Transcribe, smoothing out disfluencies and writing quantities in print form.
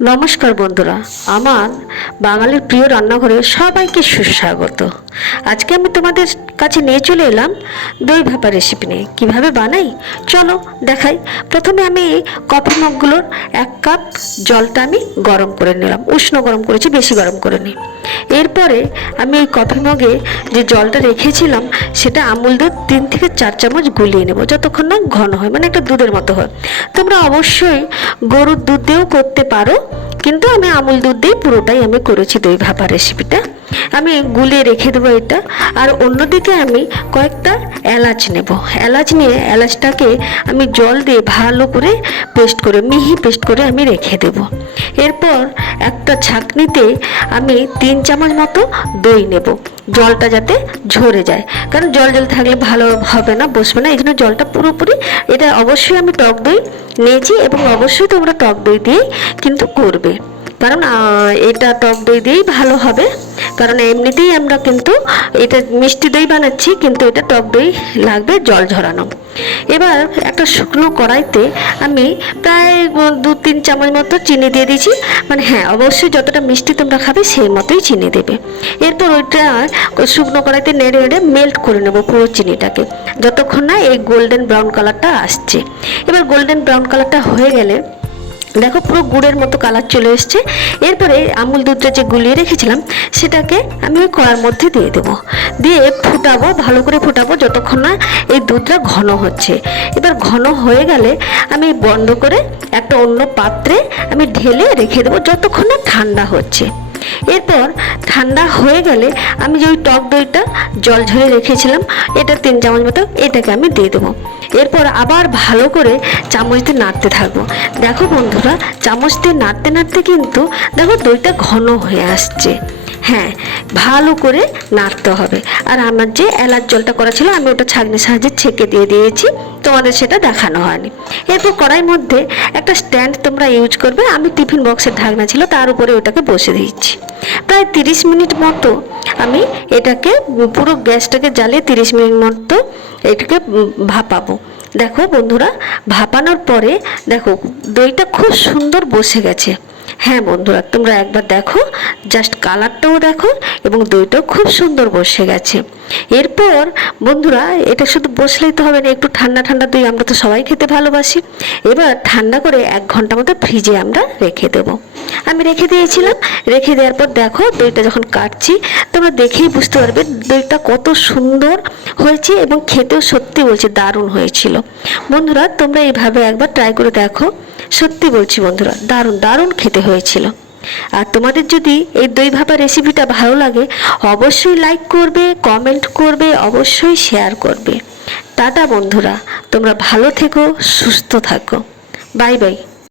নমস্কার বন্ধুরা, আমার বাঙালির প্রিয় রান্নাঘরে সবাইকে সুস্বাগত। আজকে আমি তোমাদের কাছে নিয়ে চলে এলাম দই ভাপা রেসিপি নিয়ে। কীভাবে বানাই চলো দেখাই। প্রথমে আমি কফি মগগুলোর 1 কাপ জলটা আমি গরম করে নিলাম, উষ্ণ গরম করেছি, বেশি গরম করে নিই। এরপরে আমি ওই কফি মগে যে জলটা রেখেছিলাম সেটা আমুল দুধ 3 থেকে 4 চামচ গুলিয়ে নেব, যতক্ষণ না ঘন হয়, মানে একটা দুধের মতো হয়। তোমরা অবশ্যই গরুর দুধ দিয়েও করতে পারো, কিন্তু আমি আমুল দুধ দিয়ে পুরোটাই আমি করেছি দই ভাপা রেসিপিটা। আমি গুলিয়ে রেখে দেবো এটা। আর অন্যদিকে আমি কয়েকটা এলাচ নেব। এলাচ নিয়ে এলাচটাকে আমি জল দিয়ে ভালো করে পেস্ট করে, মিহি পেস্ট করে আমি রেখে দেব। এরপর একটা ছাঁকনিতে আমি 3 চামচ মতো দই নেব, জলটা যাতে ঝরে যায়, কারণ জল জল থাকলে ভালো হবে না, বসবে না। এই জন্য জলটা পুরোপুরি, এটা অবশ্যই আমি টক দই নিয়েছি এবং অবশ্যই তোমরা টক দই দিয়েই কিন্তু করবে, কারণ এটা টক দই দিয়েই ভালো হবে। কারণ এমনিতেই আমরা কিন্তু এটা মিষ্টি দই বানাচ্ছি, কিন্তু এটা টক দই লাগবে জল ঝরানো। এবার একটা শুকনো কড়াইতে আমি প্রায় 2-3 চামচ মতো চিনি দিয়ে দিয়েছি, মানে হ্যাঁ অবশ্যই যতটা মিষ্টি তোমরা খাবে সেই মতোই চিনি দেবে। এরপর ওইটা শুকনো কড়াইতে নেড়ে নেড়ে মেল্ট করে নেবো পুরো চিনিটাকে, যতক্ষণ না এই গোল্ডেন ব্রাউন কালারটা আসছে। এবার গোল্ডেন ব্রাউন কালারটা হয়ে গেলে দেখো পুরো গুড়ের মতো কালার চলে এসছে। এরপরে আমুল দুধটা যে গুলিয়ে রেখেছিলাম সেটাকে আমি ওই কড়ার মধ্যে দিয়ে দেবো, দিয়ে ফুটাবো, ভালো করে ফুটাবো যতক্ষণ না এই দুধটা ঘন হচ্ছে। এবার ঘন হয়ে গেলে আমি বন্ধ করে একটা অন্য পাত্রে আমি ঢেলে রেখে দেবো যতক্ষণ না ঠান্ডা হচ্ছে। এরপর ঠান্ডা হয়ে গেলে আমি যে ওই টক দইটা জল ঝরে রেখেছিলাম, এটা 3 চামচ মতো, এটাকে আমি দিয়ে দেবো। এরপর আবার ভালো করে চামচ দিয়ে নাড়তে থাকবো। দেখো বন্ধুরা, চামচ দিয়ে নাড়তে নাড়তে কিন্তু দেখো দইটা ঘন হয়ে আসছে। হ্যাঁ, ভালো করে নাড়তে হবে। আর আমার যে এলাচ জলটা করা ছিল আমি ওটা ছাঁকনির সাহায্যে ছেঁকে দিয়ে দিয়েছি, তোমাদের সেটা দেখানো হয়নি। এরপর কড়াইয়ের মধ্যে একটা স্ট্যান্ড তোমরা ইউজ করবে। আমি টিফিন বক্সের ঢাকনা ছিল, তার উপরে ওটাকে বসে দিয়েছি। প্রায় 30 মিনিট মতো আমি এটাকে পুরো গ্যাসটাকে জ্বালিয়ে 30 মিনিট মতো এটাকে ভাপাবো। দেখো বন্ধুরা, ভাপানোর পরে দেখো দইটা খুব সুন্দর বসে গেছে। হ্যাঁ বন্ধুরা, তোমরা একবার দেখো, জাস্ট কালারটাও দেখো এবং দইটাও খুব সুন্দর বসে গেছে। এরপর বন্ধুরা, এটা শুধু বসলেই তো হবে না, একটু ঠান্ডা ঠান্ডা দই আমরা তো সবাই খেতে ভালোবাসি। এবার ঠান্ডা করে 1 ঘন্টা মতো ফ্রিজে আমরা রেখে দেবো। আমি রেখে দিয়েছিলাম। রেখে দেওয়ার পর দেখো দইটা যখন কাটছি তোমরা দেখেই বুঝতে পারবে দইটা কত সুন্দর হয়েছে এবং খেতেও সত্যি বলছি দারুণ হয়েছিল। বন্ধুরা, তোমরা এইভাবে একবার ট্রাই করে দেখো, সত্যি বলছি বন্ধুরা, দারুণ দারুণ খেতে হয়েছিল। আর তোমাদের যদি এই দই ভাপা রেসিপিটা ভালো লাগে অবশ্যই লাইক করবে, কমেন্ট করবে, অবশ্যই শেয়ার করবে। টাটা বন্ধুরা, তোমরা ভালো থেকো, সুস্থ থাকো। Bye bye.